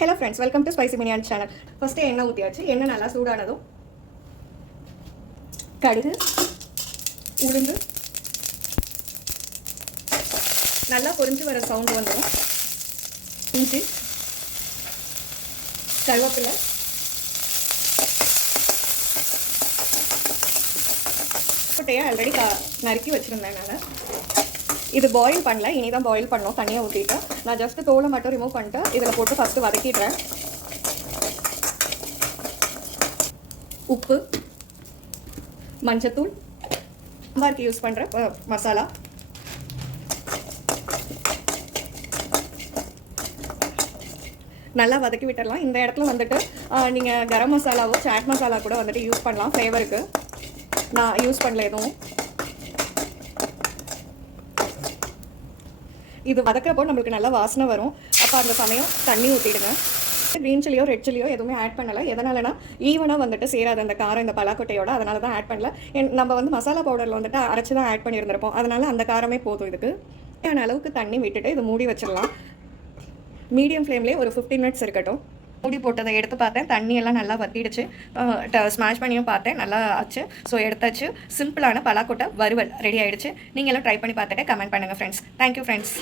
Hello friends, welcome to Spicy Minion channel. First எண்ணெய் ஊத்தியாச்சு. எண்ணெய் நல்லா சூடானதும் கடுகு, உளுந்து நல்லா பொரிஞ்சு வர சவுண்ட் வந்துடும். இஞ்சி, கருவேப்பிலை, கொட்டையை ஆல்ரெடி நறுக்கி வச்சுருந்தேன். நான் இது பாயில் பண்ணல, இனி தான் பாயில் பண்ணோம். தனியாக ஊற்றிட்டு நான் ஜஸ்ட்டு தோலை மட்டும் ரிமூவ் பண்ணிட்டு இதில் போட்டு ஃபஸ்ட்டு வதக்கிடுறேன். உப்பு, மஞ்சத்தூள், சாம்பாருக்கு யூஸ் பண்ணுற மசாலா, நல்லா வதக்கி விட்டுடலாம். இந்த இடத்துல வந்துட்டு நீங்கள் கரம் மசாலாவோ சாட் மசாலா கூட வந்துட்டு யூஸ் பண்ணலாம் ஃப்ளேவருக்கு. நான் யூஸ் பண்ணல எதுவும். இது வதக்கிறப்போ நம்மளுக்கு நல்லா வாசனை வரும். அப்போ அந்த சமயம் தண்ணி ஊற்றிடுங்க. க்ரீன் சில்லியோ ரெட் சில்லியோ எதுவுமே ஆட் பண்ணலை. எதனாலனா ஈவனாக வந்துட்டு சேராது அந்த காரம் இந்த பலாக்கொட்டையோட. அதனால தான் ஆட் பண்ணல. நம்ம வந்து மசாலா பவுடரில் வந்துட்டு அரைச்சி தான் ஆட் பண்ணியிருந்திருப்போம். அதனால் அந்த காரமே போதும். இதுக்கு தேவையான அளவுக்கு தண்ணி விட்டுட்டு இதை மூடி வச்சிடலாம். மீடியம் ஃப்ளேம்லேயே ஒரு 15 மினிட்ஸ் இருக்கட்டும். மூடி போட்டதை எடுத்து பார்த்தேன், தண்ணியெல்லாம் நல்லா வத்திடுச்சு. ஸ்மாஷ் பண்ணியும் பார்த்தேன், நல்லா ஆச்சு. ஸோ எடுத்தாச்சு. சிம்பிளான பலாக்கொட்டை வறுவல் ரெடி ஆகிடுச்சு. நீங்களும் ட்ரை பண்ணி பார்த்துட்டு கமெண்ட் பண்ணுங்கள் ஃப்ரெண்ட்ஸ். Thank you friends.